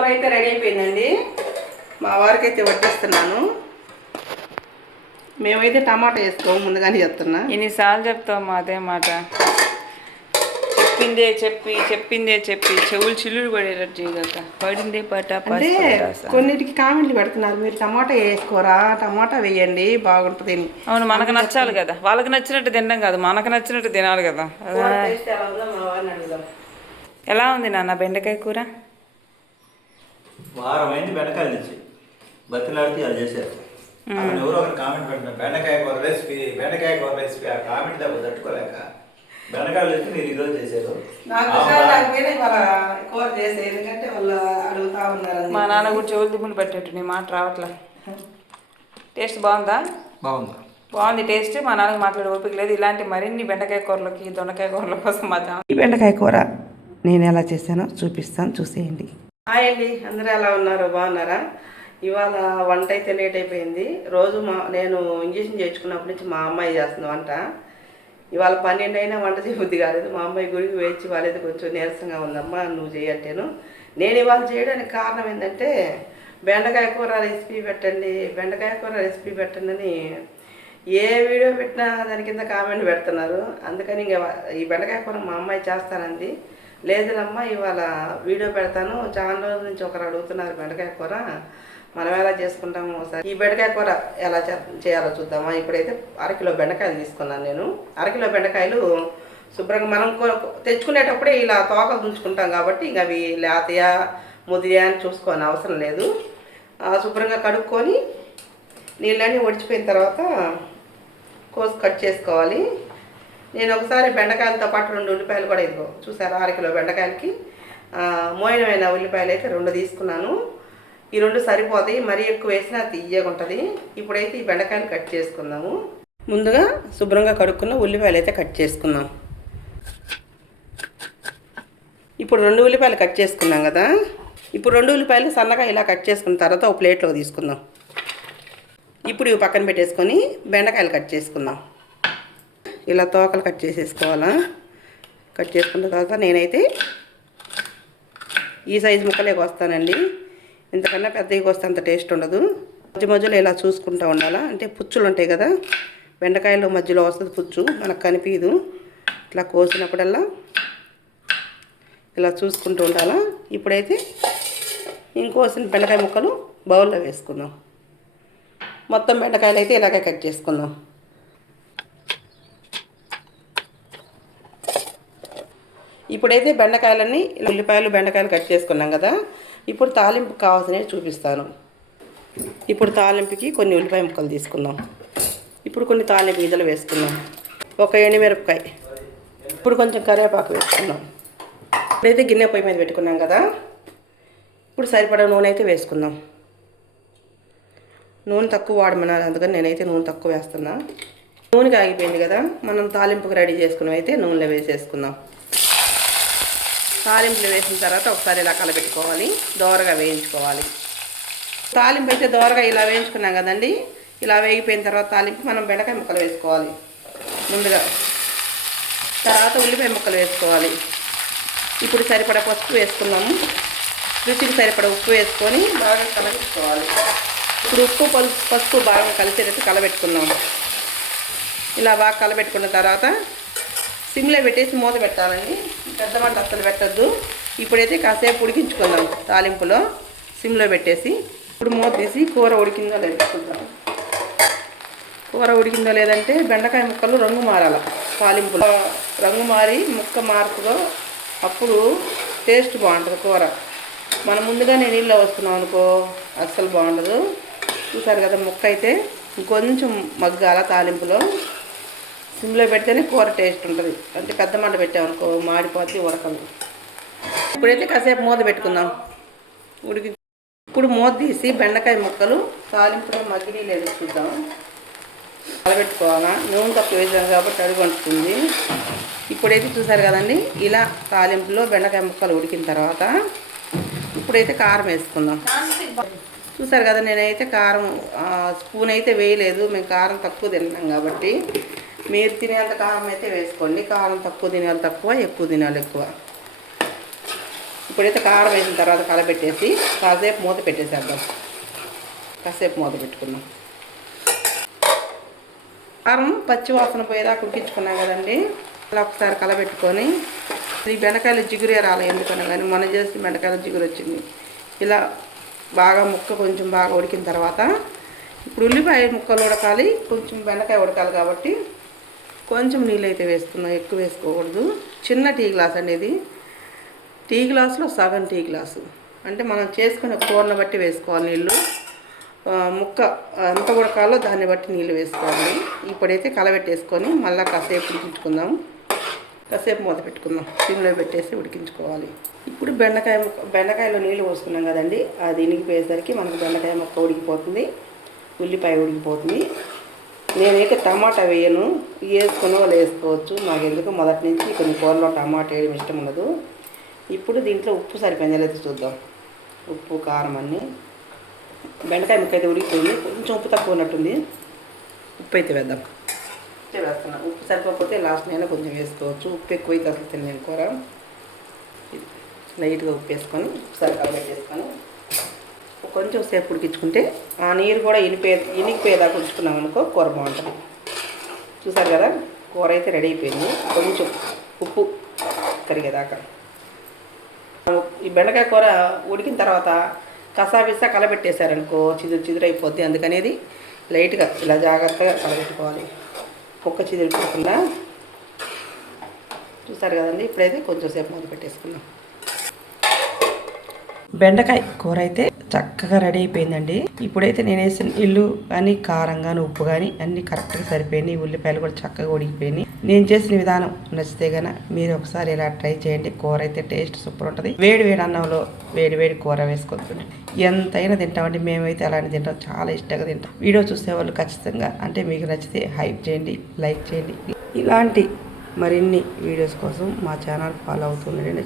కూర అయితే రెడీ అయిపోయిందండి. మా వారికి అయితే వడ్డిస్తున్నాను. మేమైతే టమాటా వేసుకోము, ముందుగానే చెప్తున్నా. ఎన్నిసార్లు చెప్తాము అదే మాట. చెప్పిందే చెప్పి చెవులు చిల్లులు పడేటట్టు చేయగలక పడిందే పట. అంటే కొన్నిటికి కామెంట్లు పెడుతున్నారు, మీరు టమాటా వేసుకోరా, టమాటా వేయండి బాగుంటుంది. అవును, మనకు నచ్చాలి కదా, వాళ్ళకి నచ్చినట్టు తినడం కాదు, మనకు నచ్చినట్టు తినాలి కదా. ఎలా ఉంది నాన్న బెండకాయ కూర? వారం అయింది బెండకాయలు తెచ్చి బతిలాడితే అది చేశారు. ఎవరో ఒకరు కామెంట్ పెట్టినారు, బెండకాయ కూర రెసిపీ. ఆ కామెంట్ దగ్గర తట్టుకోలేక బెండకాయలు తెచ్చి మీరు ఈరోజు చేశారు. ఎందుకంటే వాళ్ళు అడుగుతా ఉన్నారు. మా నాన్న కూడా చెవులు దిమ్ములు పెట్టేట్టు నీ మాట రావట్లే. టేస్ట్ బాగుందా? బాగుంది టేస్ట్. మా నాన్నకి మాట్లాడే ఓపిక లేదు. ఇలాంటి మరిన్ని బెండకాయ కూరలకి దొండకాయ కూరల కోసం మా ఈ బెండకాయ కూర నేను ఎలా చేశానో చూపిస్తాను, చూసేయండి. హాయ్ అండి, అందరూ ఎలా ఉన్నారు? బాగున్నారా? ఇవాళ వంట అయితే లేట్ అయిపోయింది. రోజు నేను ఇంజక్షన్ చేయించుకున్నప్పటి నుంచి మా అమ్మాయి చేస్తుంది వంట. ఇవాళ 12 అయినా వంట చేయబుద్ధి కాలేదు. మా అమ్మాయి గుడికి వేచి వాళ్ళైతే కొంచెం నీరసంగా ఉందమ్మా, నువ్వు చేయట్టేను. నేను ఇవాళ చేయడానికి కారణం ఏంటంటే బెండకాయ కూర రెసిపీ పెట్టండి అని ఏ వీడియో పెట్టినా దాని కింద కామెంట్ పెడుతున్నారు. అందుకని ఇంకా ఈ బెండకాయ కూర మా అమ్మాయి చేస్తానంది. లేదులమ్మా ఇవాళ వీడియో పెడతాను, చాలా రోజుల నుంచి ఒకరు అడుగుతున్నారు బెండకాయ కూర, మనం ఎలా చేసుకుంటాము ఒకసారి. ఈ బెండకాయ కూర ఎలా చేయాలో చూద్దామా. ఇప్పుడైతే 1/2 కిలో బెండకాయలు తీసుకున్నాను నేను. 1/2 కిలో బెండకాయలు శుభ్రంగా మనం తెచ్చుకునేటప్పుడే ఇలా తోకలు తుంచుకుంటాం కాబట్టి ఇంక అవి లేతయా ముదియా అని చూసుకోని అవసరం లేదు. శుభ్రంగా కడుక్కొని నీళ్ళని ఒడిచిపోయిన తర్వాత కోసి కట్ చేసుకోవాలి. నేను ఒకసారి బెండకాయలతో పాటు 2 ఉల్లిపాయలు కూడా ఇదిగో చూసారా, 1/2 కిలో బెండకాయలకి మోయినమైన ఉల్లిపాయలు అయితే 2 తీసుకున్నాను. ఈ 2 సరిపోతాయి, మరీ ఎక్కువ వేసినా తీయగా ఉంటుంది. ఇప్పుడైతే ఈ బెండకాయలు కట్ చేసుకుందాము. ముందుగా శుభ్రంగా కడుక్కున్న ఉల్లిపాయలు అయితే కట్ చేసుకుందాం. ఇప్పుడు 2 ఉల్లిపాయలు కట్ చేసుకున్నాం కదా. ఇప్పుడు 2 ఉల్లిపాయలు సన్నగా ఇలా కట్ చేసుకున్న తర్వాత ఒక ప్లేట్లో తీసుకుందాం. ఇప్పుడు ఇవి పక్కన పెట్టేసుకొని బెండకాయలు కట్ చేసుకుందాం. ఇలా తోకలు కట్ చేసేసుకోవాలా. కట్ చేసుకున్న తర్వాత నేనైతే ఈ సైజు ముక్కలే కోస్తానండి. ఇంతకన్నా పెద్దవి కోస్తే అంత టేస్ట్ ఉండదు. మధ్యలో ఇలా చూసుకుంటూ ఉండాలా. అంటే పుచ్చులు ఉంటాయి కదా, బెండకాయలు మధ్యలో వస్తుంది పుచ్చు, మనకు కనిపించదు. ఇట్లా కోసినప్పుడల్లా ఇలా చూసుకుంటూ ఉండాలా. ఇప్పుడైతే ఇంకోసిన బెండకాయ ముక్కలు బౌల్లో వేసుకుందాం. మొత్తం బెండకాయలు అయితే ఇలాగే కట్ చేసుకుందాం. ఇప్పుడైతే బెండకాయలన్నీ ఉల్లిపాయలు బెండకాయలు కట్ చేసుకున్నాం కదా. ఇప్పుడు తాలింపు కావాల్సినవి చూపిస్తాను. ఇప్పుడు తాలింపుకి కొన్ని ఉల్లిపాయ ముక్కలు తీసుకుందాం. ఇప్పుడు కొన్ని తాలింపు గింజలు వేసుకుందాం. ఒక ఎండుమిరపకాయ, ఇప్పుడు కొంచెం కరివేపాకు వేసుకుందాం. ఇప్పుడైతే గిన్నె పొయ్యి మీద పెట్టుకున్నాం కదా. ఇప్పుడు సరిపడా నూనె అయితే వేసుకుందాం. నూనె తక్కువ వాడమన్నారు, అందుకని నేనైతే నూనె తక్కువ వేస్తున్నా. నూనె కాగిపోయింది కదా, మనం తాలింపుకి రెడీ చేసుకున్నవి అయితే నూనెలో వేసేసుకుందాం. తాలింపులు వేసిన తర్వాత ఒకసారి ఇలా కలపెట్టుకోవాలి, దోరగా వేయించుకోవాలి. తాలింపు అయితే దోరగా ఇలా వేయించుకున్నాం కదండి. ఇలా వేగిపోయిన తర్వాత తాలింపు మనం బెండకాయ ముక్కలు వేసుకోవాలి ముందుగా. తర్వాత ఉల్లిపాయ ముక్కలు వేసుకోవాలి. ఇప్పుడు సరిపడా పసుపు వేసుకున్నాము. రుచికి సరిపడా ఉప్పు వేసుకొని బాగా కలపెట్టుకోవాలి. ఇప్పుడు ఉప్పు పసుపు బాగా కలిసేటట్టు కలబెట్టుకున్నాము. ఇలా బాగా కలబెట్టుకున్న తర్వాత సిమ్లో పెట్టేసి మూత పెట్టాలండి. పెద్ద మంట అస్సలు పెట్టద్దు. ఇప్పుడైతే కాసేపు ఉడికించుకుందాం తాలింపులో సిమ్లో పెట్టేసి. ఇప్పుడు మూత తీసి కూర ఉడికిందో లేదో చూద్దాం. కూర ఉడికిందో లేదంటే బెండకాయ ముక్కలు రంగు మారాలి. తాలింపులో రంగు మారి ముక్క మారుతుందో అప్పుడు టేస్ట్ బాగుంటుంది కూర. మనం ముందుగానే నీళ్ళలో వస్తున్నాం అనుకో అస్సలు బాగుండదు. చూసారు కదా, ముక్క అయితే ఇంకొంచెం మగ్గాల తాలింపులో. సిమ్లో పెడితేనే కూర టేస్ట్ ఉంటుంది. అంటే పెద్ద మంట పెట్టామనుకో మాడిపోతే ఉడకదు. ఇప్పుడైతే కాసేపు మూత పెట్టుకుందాం ఉడికి. ఇప్పుడు మూత తీసి బెండకాయ ముక్కలు తాలింపులో మగ్గిని లేదు చూద్దాం. కలబెట్టుకోవాలా, నూనె తక్కువ వేసాను కాబట్టి అడుగు అంటుతుంది. ఇప్పుడైతే చూసారు కదండి, ఇలా తాలింపులో బెండకాయ ముక్కలు ఉడికిన తర్వాత ఇప్పుడైతే కారం వేసుకుందాం. చూసారు కదా, నేనైతే కారం స్పూన్ అయితే వేయలేదు. మేము కారం తక్కువ తింటాం కాబట్టి మీరు తినేంత కారం అయితే వేసుకోండి. కారం తక్కువ తినాలి తక్కువ, ఎక్కువ తినాలి ఎక్కువ. ఇప్పుడైతే కారం వేసిన తర్వాత కలబెట్టేసి కాసేపు మూత పెట్టేసేద్దాం. కాసేపు మూత పెట్టుకుందాం. కారం పచ్చి వాసన పోయేదాకా ఉడికించుకున్నాం కదండి. అలా ఒకసారి కలబెట్టుకొని, ఈ బెండకాయలు జిగురే రాలే ఎందుకన్నా కానీ మనం చేసి బెండకాయలు జిగురు వచ్చింది. ఇలా బాగా ముక్క కొంచెం బాగా ఉడికిన తర్వాత ఇప్పుడు ఉల్లిపాయ ముక్కలు ఉడకాలి, కొంచెం బెండకాయ ఉడకాలి కాబట్టి కొంచెం నీళ్ళు అయితే వేసుకున్నాం. ఎక్కువ వేసుకోకూడదు. చిన్న టీ గ్లాస్ అండి ఇది. టీ గ్లాసులో సగం టీ గ్లాసు అంటే మనం చేసుకునే కూరను బట్టి వేసుకోవాలి నీళ్ళు. ముక్క ఎంత ఉడకాలో దాన్ని బట్టి నీళ్ళు వేసుకోవాలి. ఇప్పుడైతే కలబెట్టేసుకొని మళ్ళీ కాసేపు ఉడికించుకుందాం. కాసేపు మూత పెట్టుకుందాం. సిమ్లో పెట్టేసి ఉడికించుకోవాలి. ఇప్పుడు బెండకాయలో నీళ్ళు పోసుకున్నాం కదండి, అది ఇనిగిపోయేసరికి మనకు బెండకాయ ముక్క ఉడికిపోతుంది, ఉల్లిపాయ ఉడికిపోతుంది. నేనైతే టమాటా వేయను, వేసుకుని వాళ్ళు వేసుకోవచ్చు. నాకు ఎందుకు మొదటి నుంచి కొన్ని కూరలో టమాటా వేయడం ఇష్టం ఉండదు. ఇప్పుడు దీంట్లో ఉప్పు సరిపోయిందా లేదా చూద్దాం. ఉప్పు కారం అన్నీ. బెండకాయ ముక్క అయితే ఉడికిపోయింది, కొంచెం ఉప్పు తక్కువ ఉన్నట్టుంది. ఉప్పు అయితే వేద్దాం. వేస్తున్నాను. ఉప్పు సరిపోకపోతే లాస్ట్ అయినా కొంచెం వేసుకోవచ్చు. ఉప్పు ఎక్కువ అయితే అసలు తినలేను కూర. లైట్గా ఉప్పు వేసుకొని ఒకసారి కలబెట్టేసుకొని కొంచెం సేపు ఉడికించుకుంటే ఆ నీరు కూడా ఇనిగిపోయేదాకా ఉంచుకున్నాం అనుకో కూర బాగుంటుంది. చూసారు కదా, కూర అయితే రెడీ అయిపోయింది. కొంచెం ఉప్పు కరిగేదాకా. ఈ బెండకాయ కూర ఉడికిన తర్వాత కసాబిసా కలబెట్టేశారనుకో చిదురు అయిపోద్ది. అందుకనేది లైట్గా ఇలా జాగ్రత్తగా కలబెట్టుకోవాలి, కుక్క చిదిరిపోకుండా. చూసారు కదండి, ఇప్పుడైతే కొంచెం సేపు మూత పెట్టేసుకున్నాం. బెండకాయ కూర అయితే చక్కగా రెడీ అయిపోయిందండి. ఇప్పుడైతే నేను వేసిన ఇల్లు కానీ కారం కానీ ఉప్పు కానీ అన్నీ కరెక్ట్గా సరిపోయినాయి. ఉల్లిపాయలు కూడా చక్కగా ఉడికిపోయినాయి. నేను చేసిన విధానం నచ్చితే గన మీరు ఒకసారి ఇలా ట్రై చేయండి. కూర అయితే టేస్ట్ సూపర్ ఉంటుంది. వేడి అన్నంలో వేడి కూర వేసుకొని ఎంతైనా తింటామండి. మేమైతే అలాంటి తింటాం, చాలా ఇష్టంగా తింటాం. వీడియో చూసేవాళ్ళు ఖచ్చితంగా అంటే మీకు నచ్చితే హైప్ చేయండి, లైక్ చేయండి. ఇలాంటి మరిన్ని వీడియోస్ కోసం మా ఛానల్ ఫాలో అవుతుండండి.